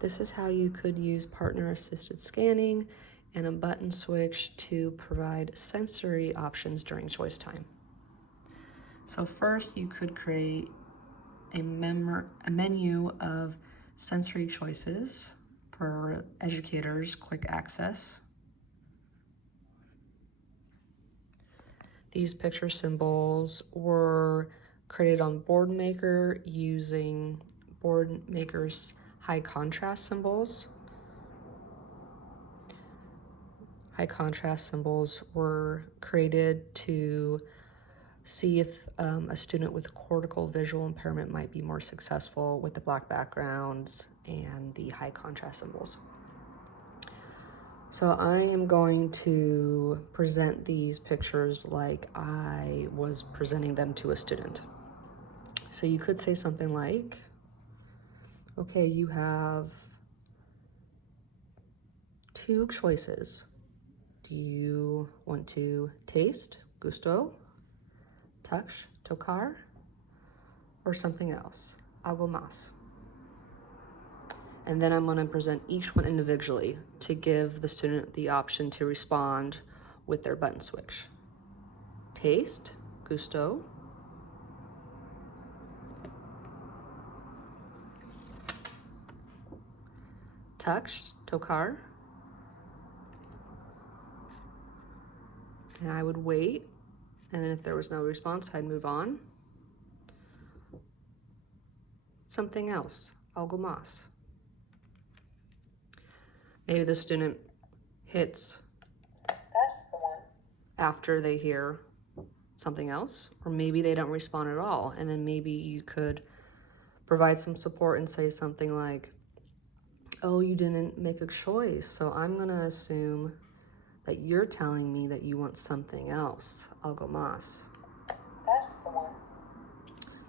This is how you could use partner-assisted scanning and a button switch to provide sensory options during choice time. So first, you could create a menu of sensory choices for educators' quick access. These picture symbols were created on Boardmaker using Boardmaker's high contrast symbols. High contrast symbols were created to see if a student with cortical visual impairment might be more successful with the black backgrounds and the high contrast symbols. So I am going to present these pictures like I was presenting them to a student. So you could say something like, okay, you have two choices. Do you want to taste, gusto, touch, tocar, or something else, algo más? And then I'm going to present each one individually to give the student the option to respond with their button switch. Taste, gusto, touch, tocar, and I would wait, and if there was no response, I'd move on. Something else, algo más. Maybe the student hits That's the one. after they hear something else, or maybe they don't respond at all, and then maybe you could provide some support and say something like, oh, you didn't make a choice, so I'm gonna assume that you're telling me that you want something else, algo más. That's the one.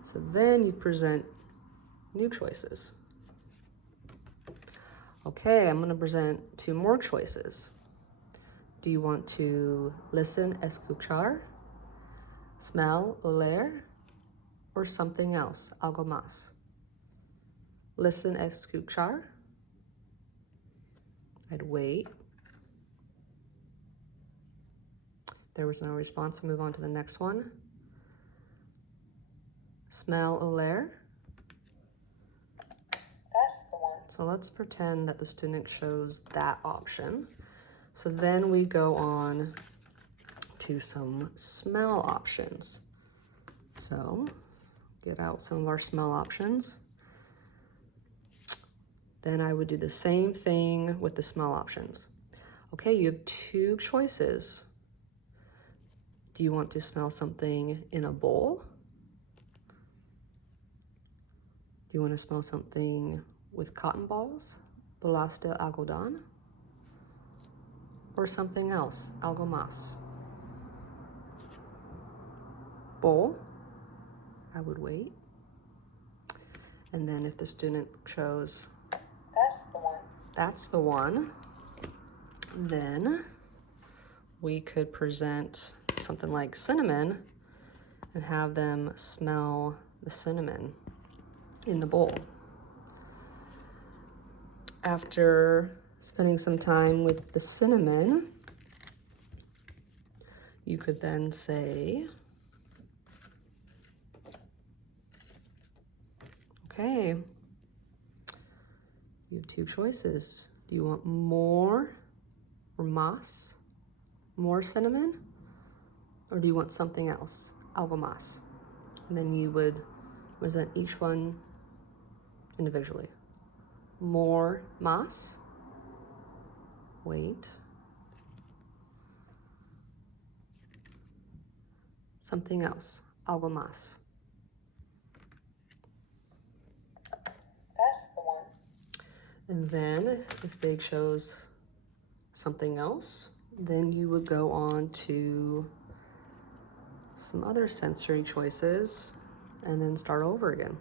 So then you present new choices. Okay, I'm gonna present two more choices. Do you want to listen, escuchar, smell, oler, or something else, algo más? Listen, escuchar. I'd wait. There was no response, move on to the next one. Smell, oler. That's the one. So let's pretend that the student chose that option. So then we go on to some smell options. So get out some of our smell options. Then I would do the same thing with the smell options. Okay, you have two choices. Do you want to smell something in a bowl? Do you want to smell something with cotton balls, bolas de algodón, or something else, algo más? Bowl, I would wait. And then if the student chose that's the one, then we could present something like cinnamon and have them smell the cinnamon in the bowl. After spending some time with the cinnamon, you could then say, okay, you have two choices. Do you want more or más, more cinnamon? Or do you want something else, algo más? And then you would present each one individually. More, más, wait. Something else, algo más. And then if they chose something else, then you would go on to some other sensory choices and then start over again.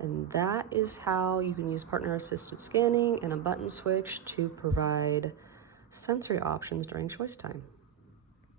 And that is how you can use partner-assisted scanning and a button switch to provide sensory options during choice time.